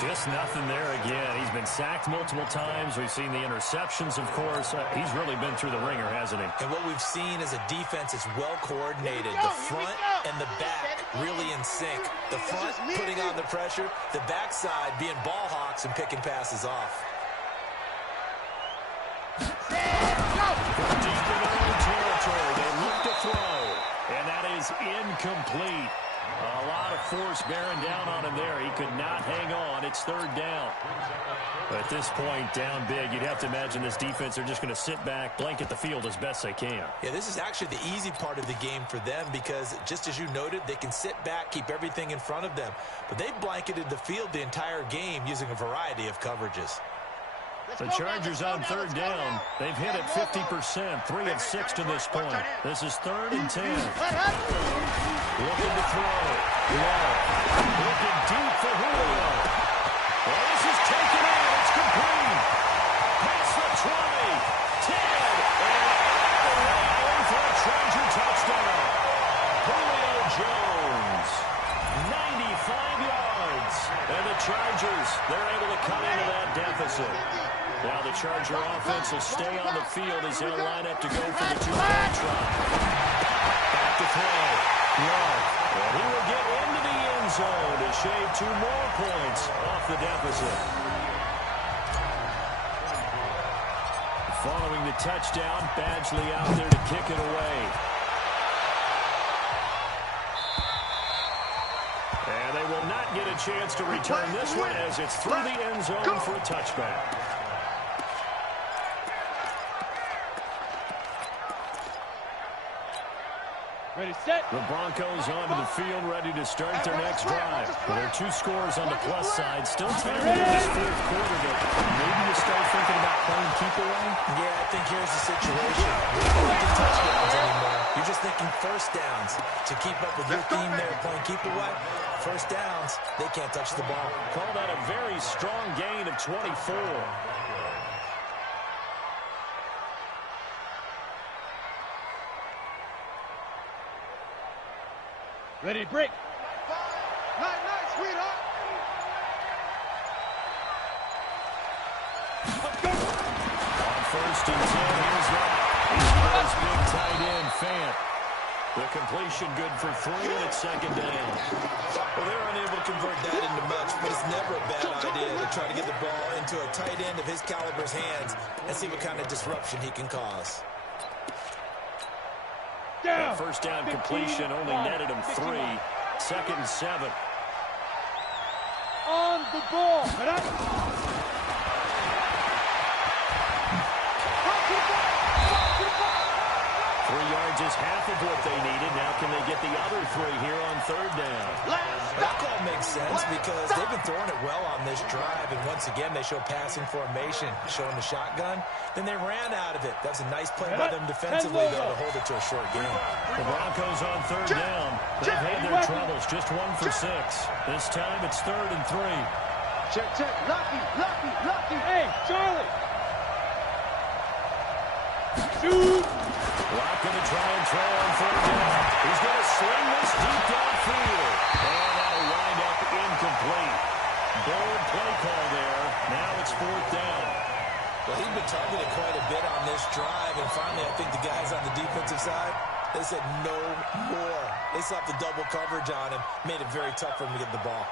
Just nothing there again. He's been sacked multiple times. We've seen the interceptions, of course. He's really been through the ringer, hasn't he? And what we've seen is a defense that's well coordinated. The front and the back really in sync. The front putting on the pressure. The backside being ball hawks and picking passes off. Deep in their own territory. They look to throw. And that is incomplete. A lot of force bearing down on him there. He could not hang on. It's 3rd down. At this point, down big, you'd have to imagine this defense are just going to sit back, blanket the field as best they can. Yeah, this is actually the easy part of the game for them because, just as you noted, they can sit back, keep everything in front of them. But they've blanketed the field the entire game using a variety of coverages. The Chargers on 3rd down. They've hit it 50%, 3 of 6 to this point. This is 3rd and 10. Looking to throw. Love. Looking deep for Julio. Well, this is taken in. It's complete. Past the 20. 10. And away for a Charger touchdown. Julio Jones. 95 yards. And the Chargers, they're able to cut into that deficit. Now the Charger offense will stay on the field as they'll line up to go for the 2-point try. Back to throw. Love. And he will get into the end zone to shave 2 more points off the deficit. Following the touchdown, Badgley out there to kick it away. And they will not get a chance to return this one as it's through the end zone for a touchback. Ready, set. The Broncos onto the field, ready to start their next drive. Well, there are 2 scores on the plus side. Still tied in this 4th quarter, but maybe you start thinking about playing keep away? Yeah, I think here's the situation. You're not thinking touchdowns anymore. You're just thinking first downs. To keep up with your team there playing keep away, first downs, they can't touch the ball. Call that a very strong gain of 24. Ready, break. Nice, sweetheart. On 1st and 10, here's that. He's big tight end, Fant. The completion good for 3, and it's 2nd down. Well, they're unable to convert that into much, but it's never a bad idea to try to get the ball into a tight end of his caliber's hands and see what kind of disruption he can cause. That 1st down completion only netted him 3. 2nd and 7. On the ball. 3 yards is half of what they needed. Now can they get the other 3 here on 3rd down? That call makes sense because they've been throwing it well on this drive, and once again they show passing formation, showing the shotgun. Then they ran out of it. That was a nice play by them defensively, though, to hold it to a short game. The Broncos on 3rd down. They've had their troubles, just 1 for 6. This time it's 3rd and 3. Check. Lucky. Hey, Charlie. Shoot. Lock going to try and throw on 3rd down. He's going to sling this deep downfield. And that'll wind up incomplete. Bold play call there. Now it's 4th down. Well, he's been targeted quite a bit on this drive, and finally I think the guys on the defensive side, they said no more. They slapped the double coverage on him, made it very tough for him to get the ball.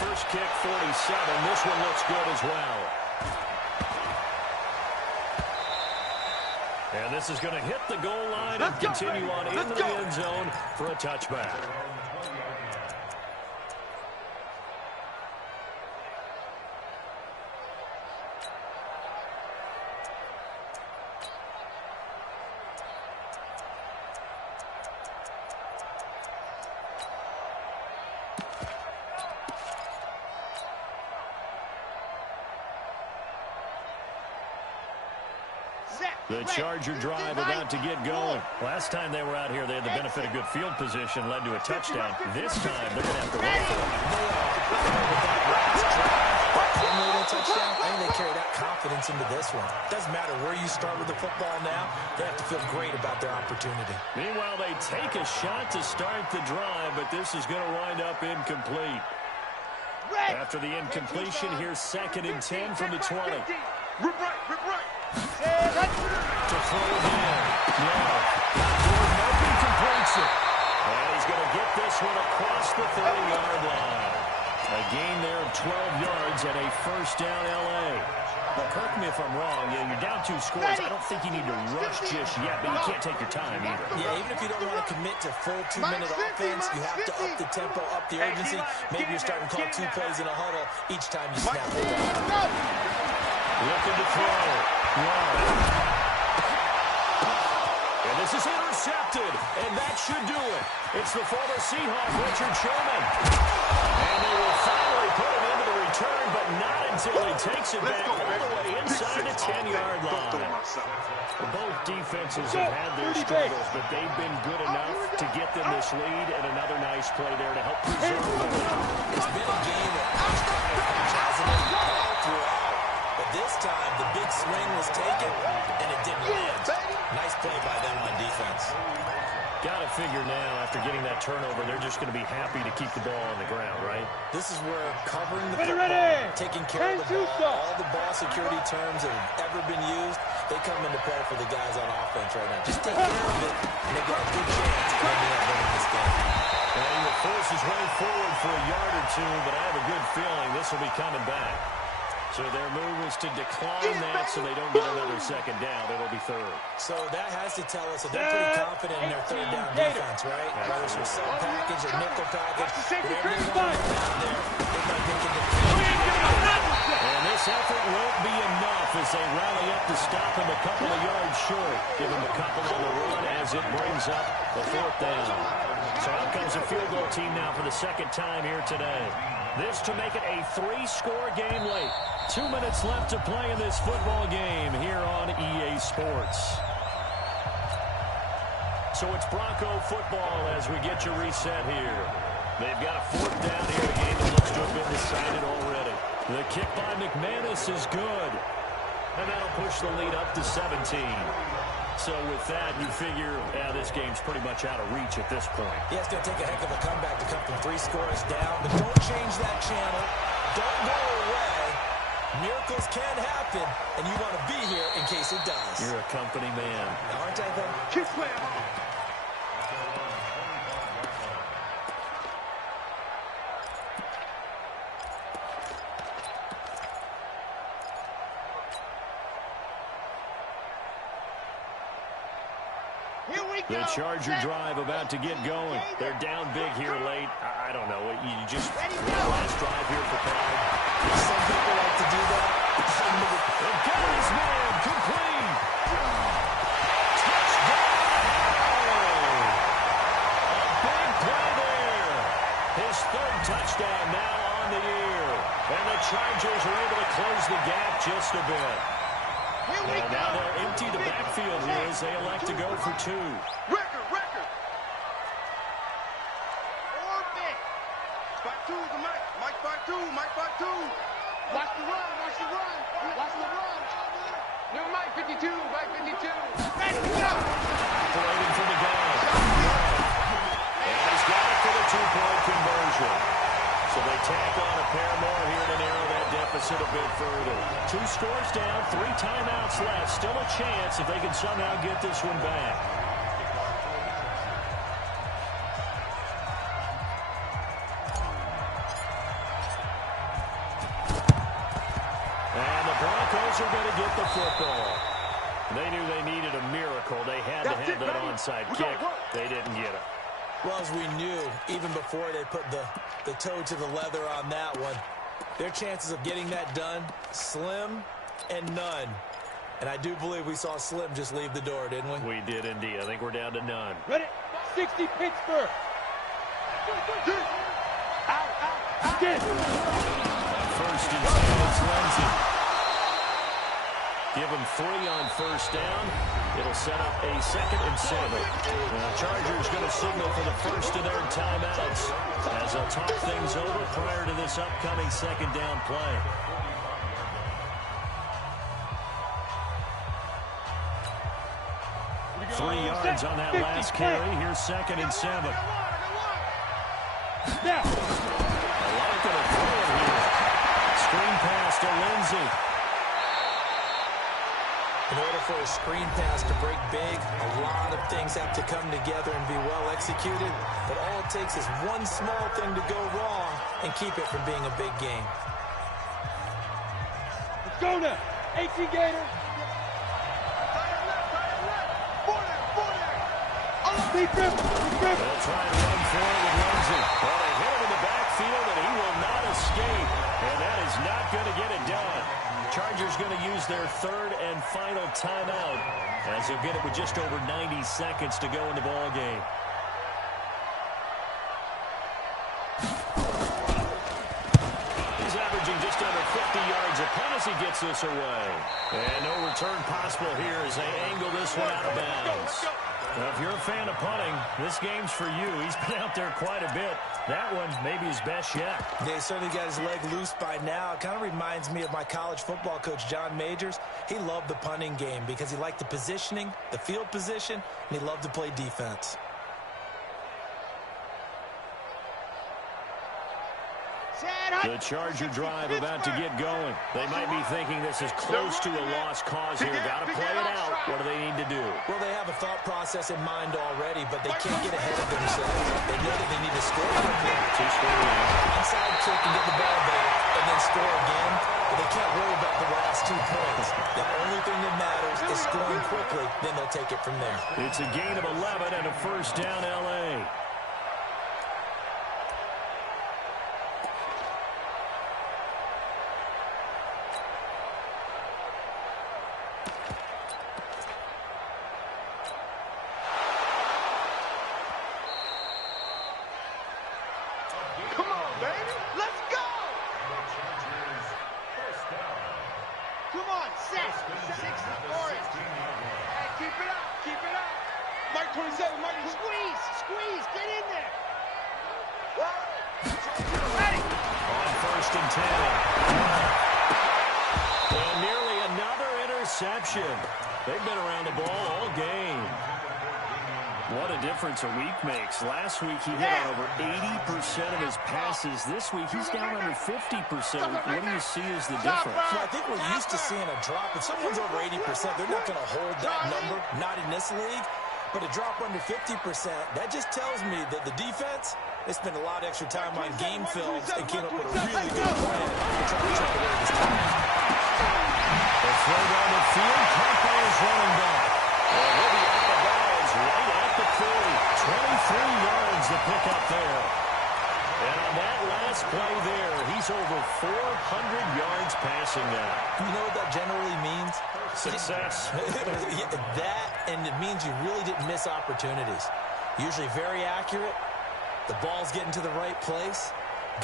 First kick, 47. This one looks good as well. And this is going to hit the goal line and continue on into the end zone for a touchback. The Charger drive about to get going. Last time they were out here, they had the benefit of good field position, led to a touchdown. This time, they're going to have to run for it. Touchdown. I think they carry that confidence into this one. Doesn't matter where you start with the football now. They have to feel great about their opportunity. Meanwhile, they take a shot to start the drive, but this is going to wind up incomplete. After the incompletion, here's 2nd and 10 from the 20. Rip right. To throw it in. Jordan completes it. And he's going to get this one across the 30-yard line. A gain there of 12 yards and a first down L.A. Now, correct me if I'm wrong. You're down 2 scores. I don't think you need to rush just yet, but you can't take your time either. Yeah, even if you don't want to commit to full 2-minute offense, you have to up the tempo, up the urgency. Maybe you're starting to call 2 plays in a huddle each time you snap the ball. Looking to throw. And this is intercepted, and that should do it. It's the former Seahawk, Richard Sherman. And they will finally put him into the return, but not until he takes it back all the way inside the 10-yard line. Both defenses have had their struggles, but they've been good enough to get them this lead, and another nice play there to help preserve the lead. It's been a game that hasn't it all throughout. But this time, the big swing was taken, and it didn't land. Nice play by them on defense. Got to figure now, after getting that turnover, they're just going to be happy to keep the ball on the ground, right? This is where covering the football, taking care of the ball, all the ball security terms that have ever been used, they come into play for the guys on offense right now. Just take care of it, and they've got a good chance of ending up winning this game. And he will force his way forward for a yard or two, but I have a good feeling this will be coming back. So their move is to decline that so they don't get another second down. It'll be 3rd. So that has to tell us that they're pretty confident in their 3rd down defense, right? Whether it's a sub package or nickel package, whatever you want to down there, they might think of it. And this effort won't be enough as they rally up to stop him a couple of yards short. Give him a couple on the run as it brings up the 4th down. So out comes a field goal team now for the 2nd time here today. This to make it a 3-score game late. 2 minutes left to play in this football game here on EA Sports. So it's Bronco football as we get you reset here. They've got a 4th down here, a game that looks to have been decided already. The kick by McManus is good. And that'll push the lead up to 17. So with that, you figure, this game's pretty much out of reach at this point. Yeah, it's going to take a heck of a comeback to come from 3 scores down, but don't change that channel. Don't go away. Miracles can happen, and you want to be here in case it does. You're a company man. Aren't I, though? Kick play. The Charger drive about to get going. They're down big here late. I don't know. You just last drive here for pride. Some people like to do that. And got his man complete. Touchdown! A big play there. His 3rd touchdown now on the year. And the Chargers are able to close the gap just a bit. And now they'll empty the backfield here as they elect to go for 2. Record. Orbit. Spike 2 to Mike 5-2. Watch the run. New Mike 52, Mike 52. Ready, go. Operating for the goal. And he's got it for the 2-point conversion. So they tack on a pair more here to narrow that deficit a bit further. 2 scores down, 3 timeouts left. Still a chance if they can somehow get this one back. And the Broncos are going to get the football. They knew they needed a miracle. They had to have that onside kick. They didn't get it. Well, as we knew, even before they put the toe to the leather on that one, their chances of getting that done, slim and none. And I do believe we saw Slim just leave the door, didn't we? We did indeed. I think we're down to none. Ready? 60 Pittsburgh. Out. First and 10, it's Lindsay. Give him them 3 on first down. It'll set up a 2nd and 7. The Chargers going to signal for the first of their timeouts as they'll talk things over prior to this upcoming 2nd down play. Three yards on that last carry. Here's 2nd and 7. Now. I like it at throw here. Screen pass to Lindsey. In order for a screen pass to break big, a lot of things have to come together and be well executed. But all it takes is one small thing to go wrong and keep it from being a big game. Let's go now. 18 Gator. They'll try and run for it with Lindsey. Well, they hit him in the backfield, and he will not escape. And that is not going to get it done. Chargers going to use their 3rd and final timeout as they'll get it with just over 90 seconds to go in the ball game. He's averaging just under 50 yards a punt as he gets this away. And no return possible here as they angle this one out of bounds. Now, if you're a fan of punting, this game's for you. He's been out there quite a bit. That one may be his best yet. Yeah, he certainly got his leg loose by now. It kind of reminds me of my college football coach, John Majors. He loved the punting game because he liked the positioning, the field position, and he loved to play defense. The Charger drive about to get going. They might be thinking this is close to a lost cause here. Got to play it out. What do they need to do? Well, they have a thought process in mind already, but they can't get ahead of themselves. They know that they need to score quickly. Onside kick and get the ball back, and then score again. But they can't worry about the last 2 points. The only thing that matters is scoring quickly. Then they'll take it from there. It's a gain of 11 and a first down, L.A. They've been around the ball all game. What a difference a week makes. Last week he hit on over 80% of his passes. This week he's down under 50%. What do you see as the difference? Well, I think we're used to seeing a drop. If someone's over 80%, they're not going to hold that number, not in this league. But a drop under 50%, that just tells me that the defense, they spent a lot of extra time on game films and came up with a really good plan to try to chip away this time. The throw down the field, Papa is running back. And he'll be out of bounds right at the 40. 23 yards to pick up there. And on that last play there, he's over 400 yards passing now. You know what that generally means? Success. That, and it means you really didn't miss opportunities. Usually very accurate. The ball's getting to the right place.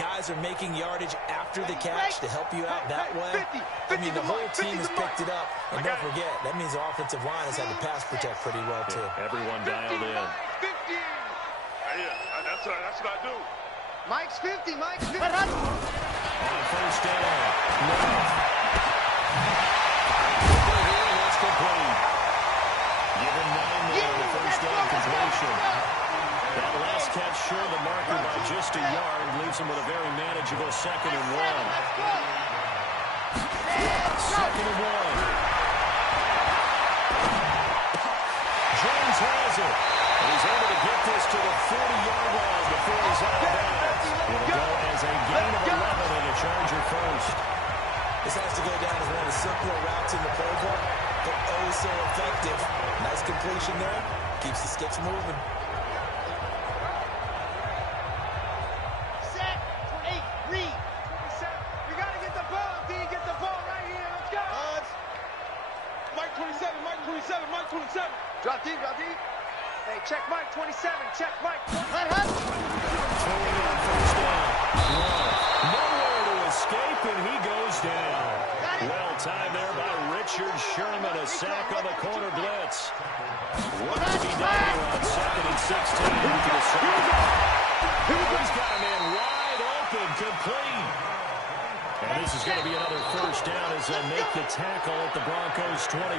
Guys are making yardage after the catch to help you out that way. I mean, the whole team has picked it up. And don't forget, that means the offensive line has had to pass protect pretty well, too. Everyone dialed in. 50. Yeah, that's what I do. Mike's 50. Mike's 50. On first down. That's complete. Give him 9 there on the first down completion. That last catch short of the marker by just a yard leaves him with a very manageable 2nd and 1. 2nd and 1. Jones has it. And he's able to get this to the 40-yard line before he's out of bounds. It'll go as a gain of 11 and a Charger first. This has to go down as one of the simpler routes in the playbook, but oh so effective. Nice completion there. Keeps the sticks moving. Drop deep, drop deep. Hey, check Mike, 27. Check Mike. Throwing on first down. Nowhere to escape, and he goes down. Well timed there by Richard Sherman. 16 to the side. He's got a man wide open, complete. And this is going to be another first down as they'll make the tackle at the Broncos' 21.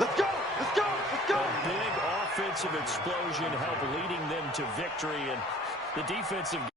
Let's go! Let's go! Let's go! A big offensive explosion helped leading them to victory, and the defensive